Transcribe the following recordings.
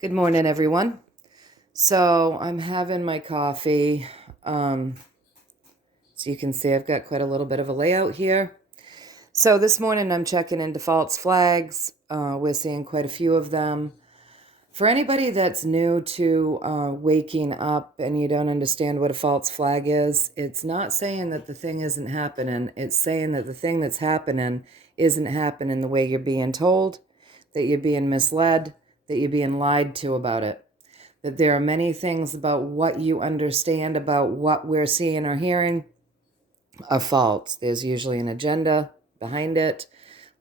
Good morning, everyone. So I'm having my coffee. Um, so you can see I've got quite a little bit of a layout here. So this morning I'm checking into false flags. We're seeing quite a few of them. For anybody that's new to waking up and you don't understand what a false flag is, it's not saying that the thing isn't happening. It's saying that the thing that's happening isn't happening the way you're being told, that you're being misled, that you're being lied to about it. That there are many things about what you understand about what we're seeing or hearing are false. There's usually an agenda behind it.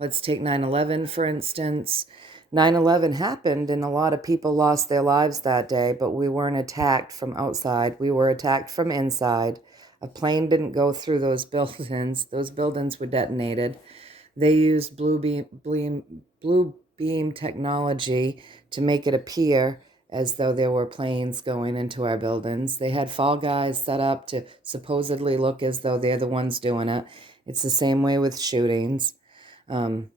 Let's take 9/11, for instance. 9/11 happened and a lot of people lost their lives that day, but we weren't attacked from outside. We were attacked from inside. A plane didn't go through those buildings. Those buildings were detonated. They used blue beam technology to make it appear as though there were planes going into our buildings. They had fall guys set up to supposedly look as though they're the ones doing it. It's the same way with shootings. Um,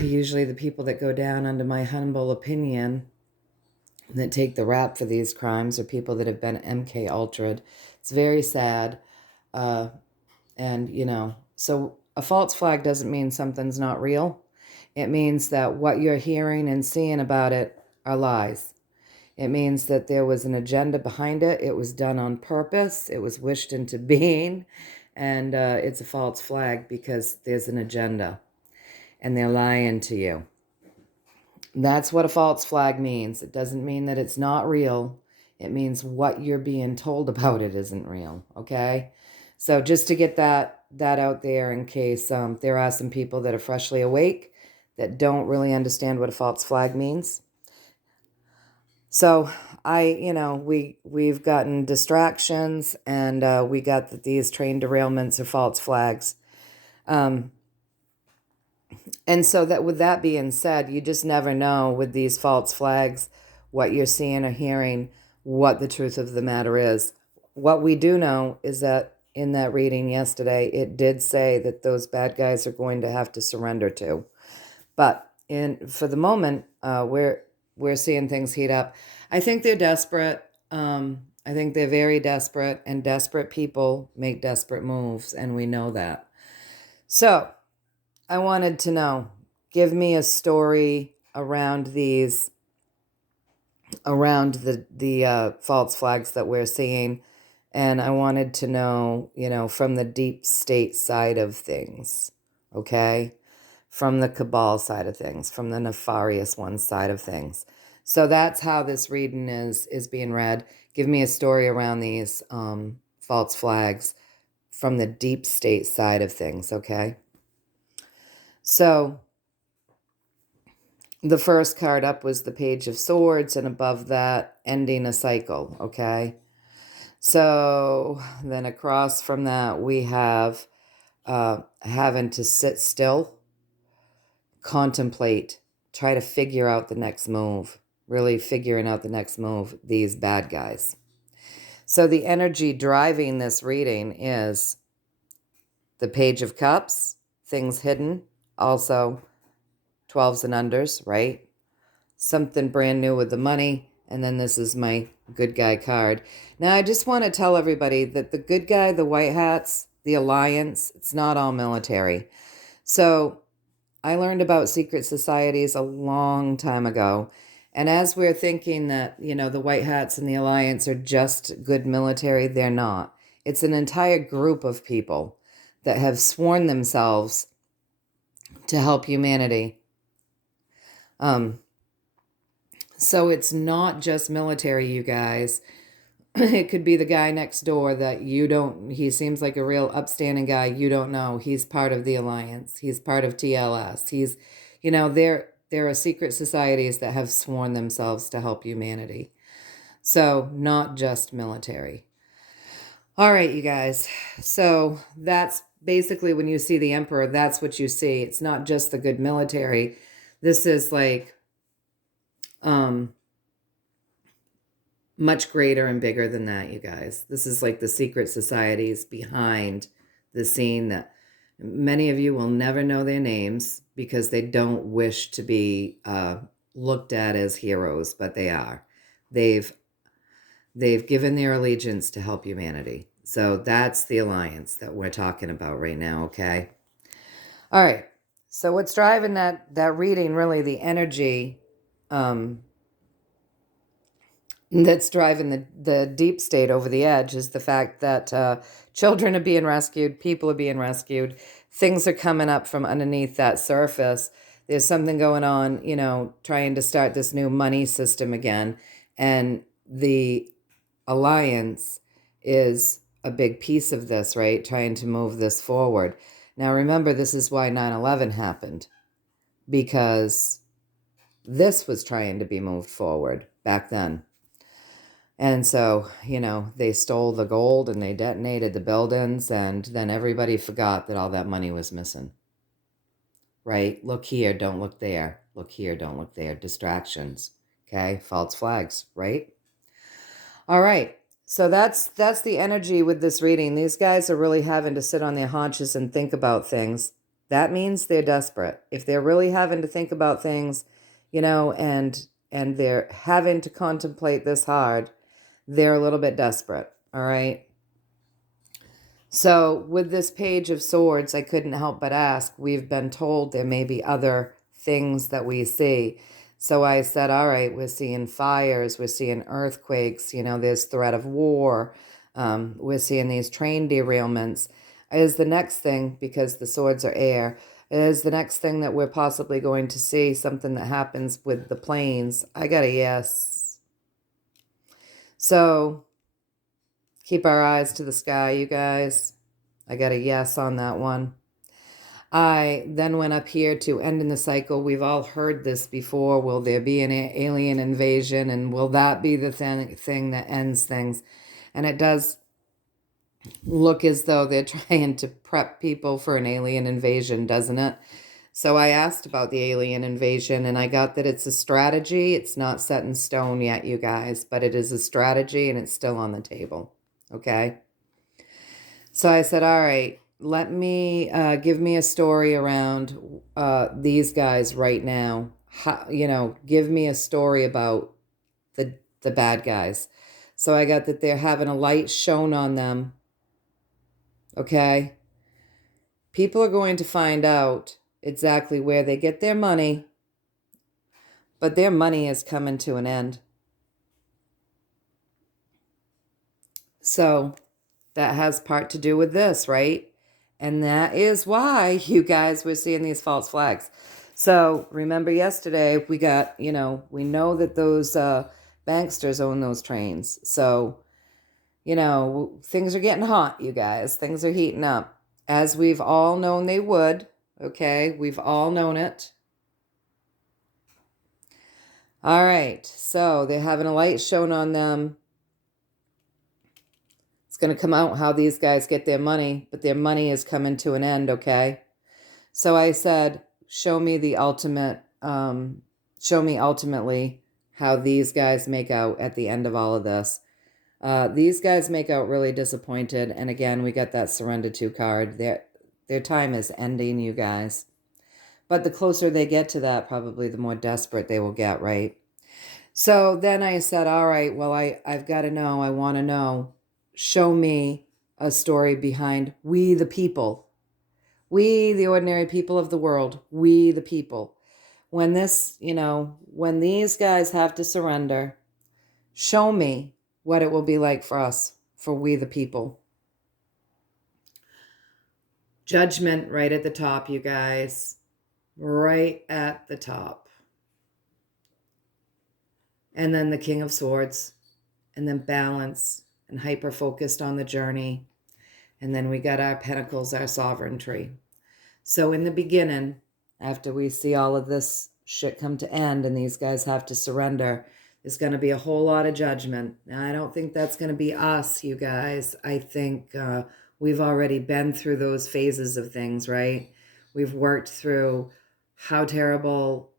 Usually the people that go down, under my humble opinion, that take the rap for these crimes are people that have been MK Ultra'd. It's very sad. Uh, so a false flag doesn't mean something's not real. It means that what you're hearing and seeing about it are lies. It means that there was an agenda behind it. It was done on purpose. It was wished into being. And it's a false flag because there's an agenda and they're lying to you. That's what a false flag means. It doesn't mean that it's not real. It means what you're being told about it isn't real, okay? So just to get that out there in case there are some people that are freshly awake that don't really understand what a false flag means. So we've gotten distractions and we got that these train derailments are false flags. And so that with that being said, you just never know with these false flags what you're seeing or hearing, what the truth of the matter is. What we do know is that in that reading yesterday, it did say that those bad guys are going to have to surrender to. But for the moment, we're seeing things heat up. I think they're desperate. I think they're very desperate, and desperate people make desperate moves, and we know that. So I wanted to know, give me a story around the false flags that we're seeing. And I wanted to know, from the deep state side of things, okay? From the cabal side of things, from the nefarious one side of things. So that's how this reading is being read. Give me a story around these false flags from the deep state side of things, okay? So the first card up was the Page of Swords, and above that, ending a cycle, okay? So then across from that, we have having to sit still, contemplate, try to figure out the next move, really figuring out the next move, these bad guys. So the energy driving this reading is the Page of Cups, things hidden, also 12s and unders, right? Something brand new with the money, and then this is my good guy card. Now, I just want to tell everybody that the good guy, the white hats, the alliance, it's not all military. So I learned about secret societies a long time ago. And as we're thinking that, the white hats and the alliance are just good military, they're not. It's an entire group of people that have sworn themselves to help humanity. So it's not just military, you guys. It could be the guy next door that he seems like a real upstanding guy. You don't know. He's part of the alliance. He's part of TLS. There are secret societies that have sworn themselves to help humanity. So not just military. All right, you guys. So that's basically when you see the Emperor, that's what you see. It's not just the good military. This is like, much greater and bigger than that, you guys. This is like the secret societies behind the scene that many of you will never know their names because they don't wish to be looked at as heroes, but they are. They've given their allegiance to help humanity. So that's the alliance that we're talking about right now, okay? All right. So what's driving that reading, really the energy that's driving the deep state over the edge, is the fact that children are being rescued, people are being rescued, things are coming up from underneath that surface. There's something going on, trying to start this new money system again. And the alliance is a big piece of this, right? Trying to move this forward. Now, remember, this is why 9/11 happened, because this was trying to be moved forward back then. And so, they stole the gold and they detonated the buildings, and then everybody forgot that all that money was missing. Right? Look here, don't look there. Look here, don't look there. Distractions. Okay? False flags, right? All right. So that's the energy with this reading. These guys are really having to sit on their haunches and think about things. That means they're desperate. If they're really having to think about things, and they're having to contemplate this hard, they're a little bit desperate. All right. So with this Page of Swords, I couldn't help but ask, we've been told there may be other things that we see. So I said, all right, we're seeing fires, we're seeing earthquakes, there's threat of war, we're seeing these train derailments. Is the next thing, because the swords are air, is the next thing that we're possibly going to see something that happens with the planes? I got a yes. So keep our eyes to the sky, you guys. I got a yes on that one. I then went up here to end in the cycle. We've all heard this before. Will there be an alien invasion? And will that be the thing that ends things? And it does look as though they're trying to prep people for an alien invasion, doesn't it? So I asked about the alien invasion, and I got that it's a strategy. It's not set in stone yet, you guys, but it is a strategy, and it's still on the table. Okay? So I said, all right, let me give me a story around these guys right now. Give me a story about the bad guys. So I got that they're having a light shone on them. Okay? People are going to find out exactly where they get their money, but their money is coming to an end. So that has part to do with this, right? And that is why you guys were seeing these false flags. So remember yesterday, we got, we know that those banksters own those trains. So, things are getting hot, you guys. Things are heating up. As we've all known they would, okay? We've all known it. All right, so they're having a light shown on them. It's going to come out how these guys get their money, but their money is coming to an end, okay? So I said, show me ultimately how these guys make out at the end of all of this. These guys make out really disappointed. And again, we got that Surrender to card. Their time is ending, you guys. But the closer they get to that, probably the more desperate they will get, right? So then I said, all right, well, I've got to know. I want to know. Show me a story behind we the people. We, the ordinary people of the world. We, the people. When when these guys have to surrender, show me what it will be like for us, for we, the people. Judgment right at the top, you guys. Right at the top. And then the King of Swords. And then balance and hyper-focused on the journey. And then we got our pentacles, our sovereignty. So in the beginning, after we see all of this shit come to end and these guys have to surrender, there's going to be a whole lot of judgment. Now, I don't think that's going to be us, you guys. I think we've already been through those phases of things, right? We've worked through how terrible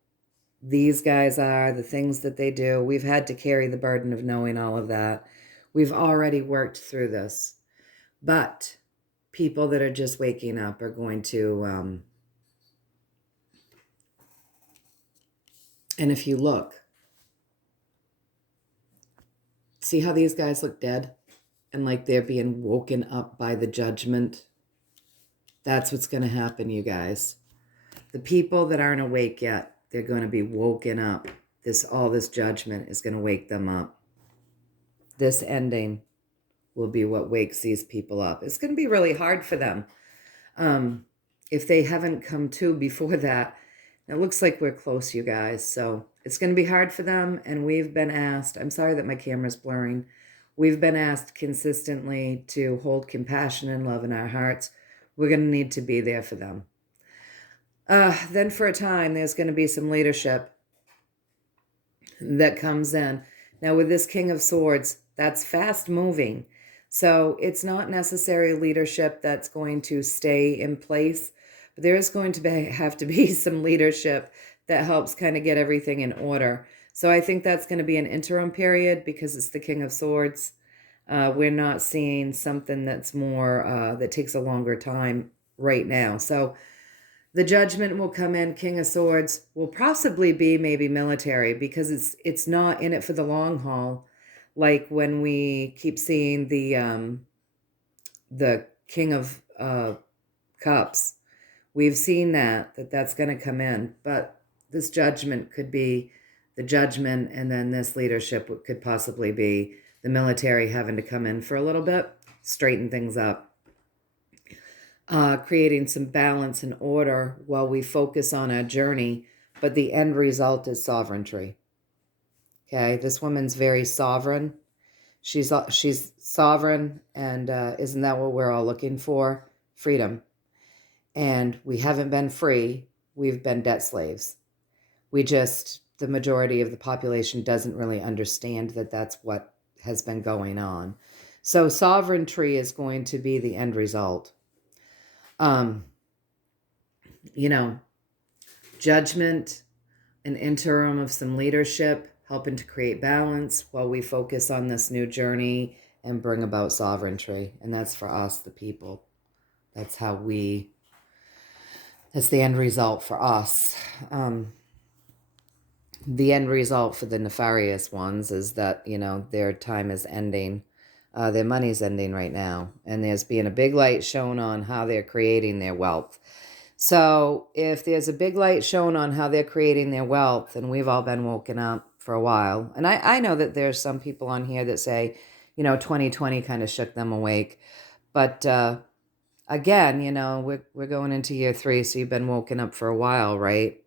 these guys are, the things that they do. We've had to carry the burden of knowing all of that. We've already worked through this. But people that are just waking up are going to And if you look, see how these guys look dead? And like they're being woken up by the judgment? That's what's going to happen, you guys. The people that aren't awake yet, they're going to be woken up. All this judgment is going to wake them up. This ending will be what wakes these people up. It's going to be really hard for them. If they haven't come to before that, it looks like we're close, you guys. So it's going to be hard for them. And we've been asked, I'm sorry that my camera's blurring. We've been asked consistently to hold compassion and love in our hearts. We're going to need to be there for them. Then for a time, there's going to be some leadership that comes in. Now with this King of Swords, that's fast moving. So it's not necessary leadership that's going to stay in place, but there is going to have to be some leadership that helps kind of get everything in order. So I think that's going to be an interim period because it's the King of Swords. We're not seeing something that's more, that takes a longer time right now. So the judgment will come in. King of Swords will possibly be maybe military because it's not in it for the long haul. Like when we keep seeing the King of Cups, we've seen that's going to come in. But this judgment could be the judgment, and then this leadership could possibly be the military having to come in for a little bit, straighten things up. Creating some balance and order while we focus on our journey, but the end result is sovereignty. Okay, this woman's very sovereign. She's sovereign, and isn't that what we're all looking for? Freedom. And we haven't been free. We've been debt slaves. The majority of the population doesn't really understand that that's what has been going on. So sovereignty is going to be the end result. Judgment, an interim of some leadership, helping to create balance while we focus on this new journey and bring about sovereignty. And that's for us, the people. That's the end result for us. The end result for the nefarious ones is that, their time is ending. Their money's ending right now. And there's being a big light shown on how they're creating their wealth. So if there's a big light shown on how they're creating their wealth, and we've all been woken up for a while, and I know that there's some people on here that say, 2020 kind of shook them awake. But again, we're going into year 3, so you've been woken up for a while, right?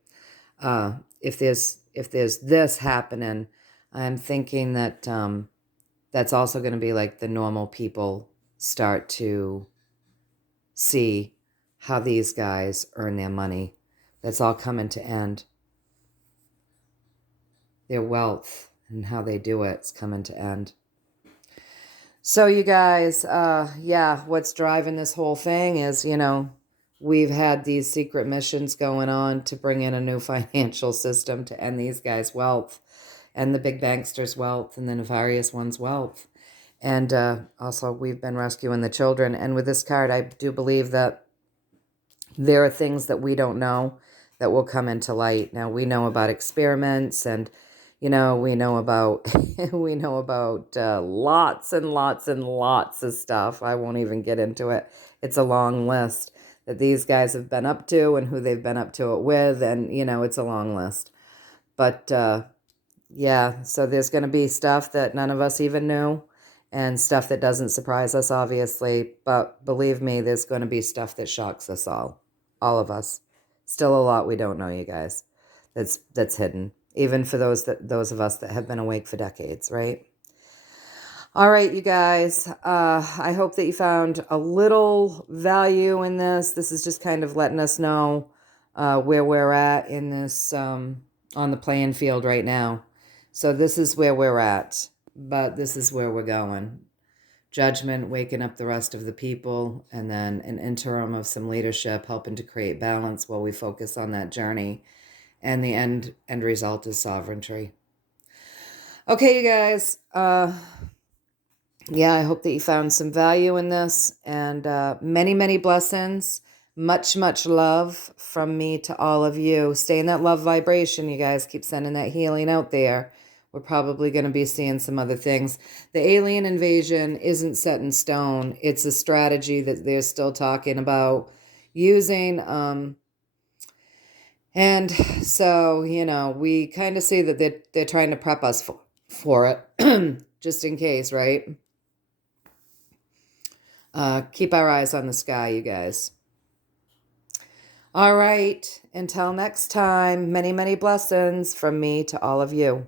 If there's this happening, I'm thinking that that's also going to be like the normal people start to see how these guys earn their money. That's all coming to end. Their wealth and how they do it's coming to end. So you guys, what's driving this whole thing is, we've had these secret missions going on to bring in a new financial system to end these guys' wealth and the big banksters' wealth and the nefarious ones' wealth. And also we've been rescuing the children. And with this card, I do believe that there are things that we don't know that will come into light. Now we know about experiments, and we know about lots and lots and lots of stuff. I won't even get into it. It's a long list that these guys have been up to and who they've been up to it with, and it's a long list. But so there's going to be stuff that none of us even knew, and stuff that doesn't surprise us, obviously. But believe me, there's going to be stuff that shocks us all of us. Still a lot we don't know, you guys. That's hidden, even for those of us that have been awake for decades, right? All right, you guys. I hope that you found a little value in this. This is just kind of letting us know where we're at in this on the playing field right now. So this is where we're at, but this is where we're going. Judgment, waking up the rest of the people, and then an interim of some leadership helping to create balance while we focus on that journey. And the end result is sovereignty. Okay, you guys. I hope that you found some value in this, and many, many blessings. Much, much love from me to all of you. Stay in that love vibration, you guys. Keep sending that healing out there. We're probably going to be seeing some other things. The alien invasion isn't set in stone. It's a strategy that they're still talking about using. And so, we kind of see that they're trying to prep us for it, just in case, right? Keep our eyes on the sky, you guys. All right. Until next time, many, many blessings from me to all of you.